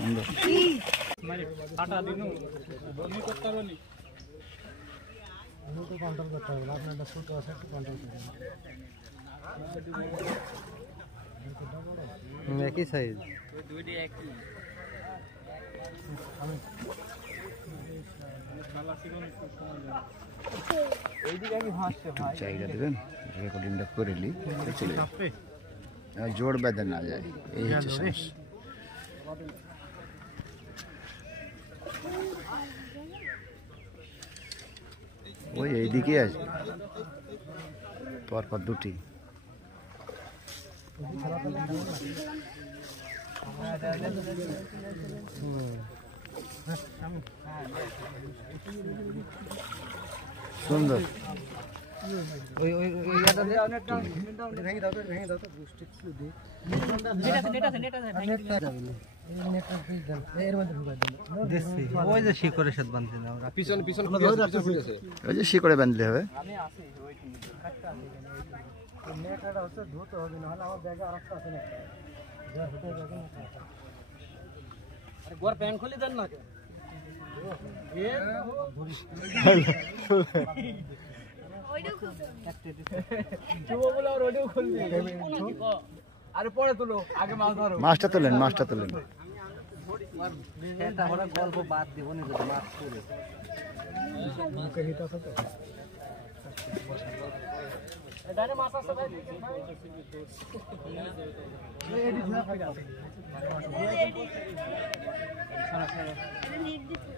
সুন্দর। একই সাইজ। জায়গা দেবেন, রেকর্ডিংটা করে নি চলে জোর বেঁধে না যায়, এই হচ্ছে সমস্যা। ওই এইদিকে আছে পরপর দুটি। সুন্দর। ওই ওই ওইটা দাও নেটটা ভেঙে দাও তো, ভেঙে দাও তো বুস্ট একটু দে। নেট আছে যাবে না, এই নেটটা ফিস দেন, এর মধ্যে ঢুকাই দেন দেখছি। ওই যে শিকড়ের সাথে বাঁধতে না, ওরা পিছন পিছন ফুটেছে, ওই যে শিকড়ে বাঁধলে হবে। আমি আসি ওই কাটটা আছে, নেটটা হচ্ছে ধুতে হবে, না হলে আমার ব্যাগে আরেকটা আছে না, যা হতে যাবে না। আরে গোর প্যান খুলে দেন না কে এ ধরি ওইটাও খুলছে চুবো বলে আর ওইটাও খুলবে। আরে পরে তুলো, আগে মাছ ধরো। মাছটা তোলেন, মাছটা তোলেন। এটা আমরা গল্প বাদ দেব না, যদি মাছ তুলে মুখে হিট আছে তো। এখানে মাছ আছে ভাই, এই এডি না ফাইটা আছে এডি সারা সারা নিট দিতে।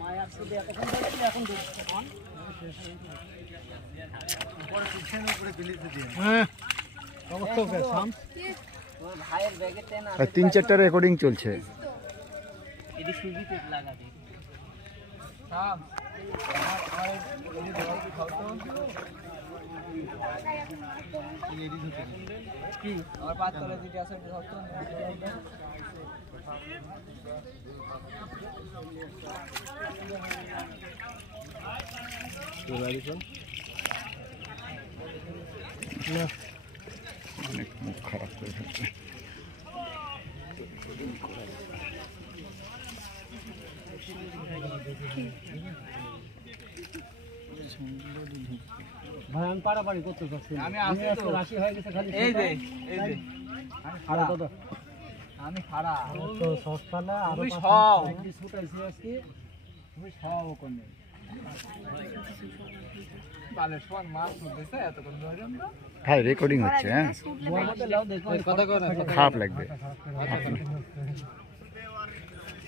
মায়ার সুদে এখন দেখি, এখন দেখছি কোন উপরে পিছনে উপরে বিলিতে দিন। হ্যাঁ অবস্থা ওকে সাম ওর ভাইয়ের ব্যাগে টেন আছে, 3-4টা রেকর্ডিং চলছে। এডি সুজিতে লাগা দে সাম আর এডি দাও কি খাও তো এডি দিতে কি আর পাঁচ তলে যেটা আছে এটা খাও তো অনেক মুখ খারাপ করে ফেলছে। ভাই আমি পাড়াপাড়ি করতে চাচ্ছি, আমি আসি তো রাশি হয়ে গেছে খালি। এই যে এই যে আমি খাড়া কত, আমি খাড়া তো সস্তা না আর সব একটু ছুটাইছি আজকে, তুমি সব কোনে বালের সমান মাছ উঠেছে এত কোন ধরে আমরা। ভাই রেকর্ডিং হচ্ছে, হ্যাঁ কথা কর, খারাপ লাগবে।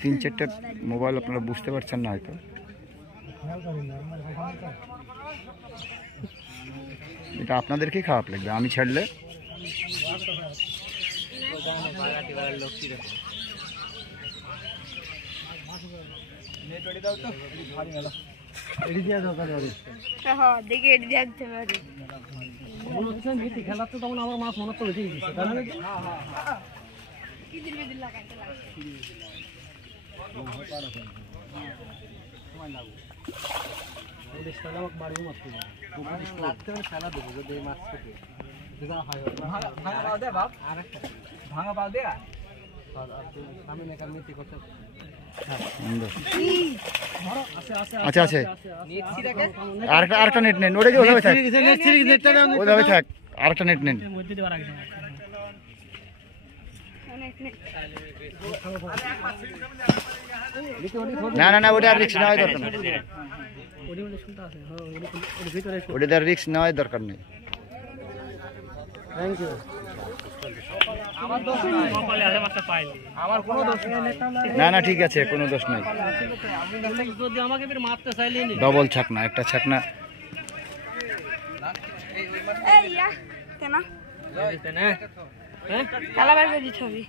3-4টা মোবাইল আপনারা বুঝতে পারছেন না হয়তো, এটা আপনাদেরকেই খারাপ লাগবে। আমি ছাড়লে খেলা তো তখন আমার মাছ মনে চলে ভাঙা পাও দে আচ্ছা আছে আরেকটা নেট নেন, ওটা ওইভাবে থাক, ওইভাবে থাক, আরেকটা নেট নেন। না না না ওটা আর রিস্ক নেওয়ার দরকার নেই, ওটা আর রিস্ক নেওয়ার দরকার নেই। Thank you. না না ঠিক আছে, কোনো দোষ নেই। ডবল ছাকনা, একটা ছাকনা ছবি